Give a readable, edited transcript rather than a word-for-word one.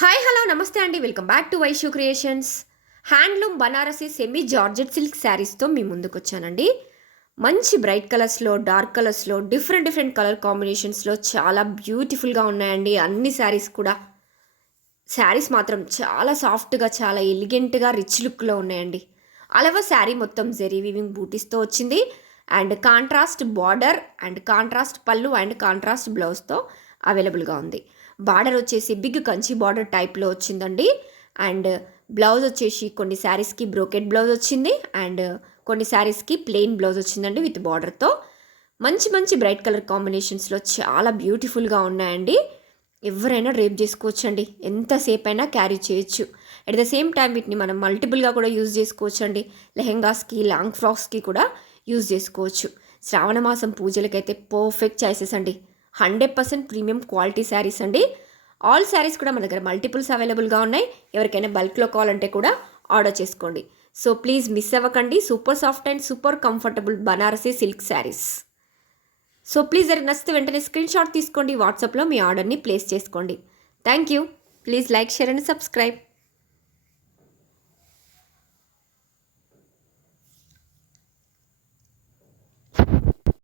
Hi hello నమస్తే అండి, welcome back to Vaishu Creations. Handloom Banarasi semi georgette silk శారీస్తో మీ ముందుకు వచ్చానండి. మంచి బ్రైట్ కలర్స్లో, డార్క్ కలర్స్లో, డిఫరెంట్ కలర్ కాంబినేషన్స్లో చాలా బ్యూటిఫుల్గా ఉన్నాయండి అన్ని శారీస్ కూడా. శారీస్ మాత్రం చాలా సాఫ్ట్గా, చాలా ఎలిగెంట్గా, రిచ్ లుక్లో ఉన్నాయండి. అలవ శారీ మొత్తం జెరీ వీవింగ్ బూటీస్తో వచ్చింది and contrast border and contrast పళ్ళు అండ్ కాంట్రాస్ట్ బ్లౌజ్తో అవైలబుల్గా ఉంది. బార్డర్ వచ్చేసి బిగ్ కంచి బార్డర్ టైప్లో వచ్చిందండి. అండ్ బ్లౌజ్ వచ్చేసి కొన్ని శారీస్కి బ్రోకెట్ బ్లౌజ్ వచ్చింది అండ్ కొన్ని శారీస్కి ప్లెయిన్ బ్లౌజ్ వచ్చిందండి విత్ బార్డర్తో. మంచి మంచి బ్రైట్ కలర్ కాంబినేషన్స్లో చాలా బ్యూటిఫుల్గా ఉన్నాయండి. ఎవరైనా డ్రేప్ చేసుకోవచ్చండి, ఎంతసేపు అయినా క్యారీ చేయొచ్చు. అట్ ద సేమ్ టైం వీటిని మనం మల్టిపుల్గా కూడా యూజ్ చేసుకోవచ్చు అండి. లెహెంగాస్కి, లాంగ్ ఫ్రాక్స్కి కూడా యూజ్ చేసుకోవచ్చు. శ్రావణ మాసం పూజలకైతే పర్ఫెక్ట్ చాయిసెస్ అండి. 100% ప్రీమియం క్వాలిటీ శారీస్ అండి. ఆల్ శారీస్ కూడా మన దగ్గర మల్టిపుల్స్ అవైలబుల్గా ఉన్నాయి. ఎవరికైనా బల్క్లో కావాలంటే కూడా ఆర్డర్ చేసుకోండి. సో ప్లీజ్ మిస్ అవ్వకండి super soft and super comfortable Banarasi silk saris. So please నచ్చితే వెంటనే స్క్రీన్ షాట్ తీసుకోండి, వాట్సాప్లో మీ ఆర్డర్ని ప్లేస్ చేసుకోండి. Thank you. Please like, share and subscribe.